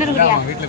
கண்ணூர்குடியா வீட்டில்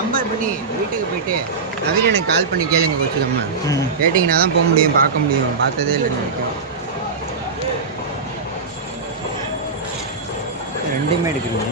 நம்பர் பண்ணி வீட்டுக்கு போயிட்டு நவீன் எனக்கு கால் பண்ணி கேளுங்க வச்சுக்கம்மா ம். கேட்டிங்கன்னா தான் போக முடியும் பார்க்க முடியும். பார்த்ததே இல்லை நினைக்கிறேன் ரெண்டுமே எடுக்கிறீங்க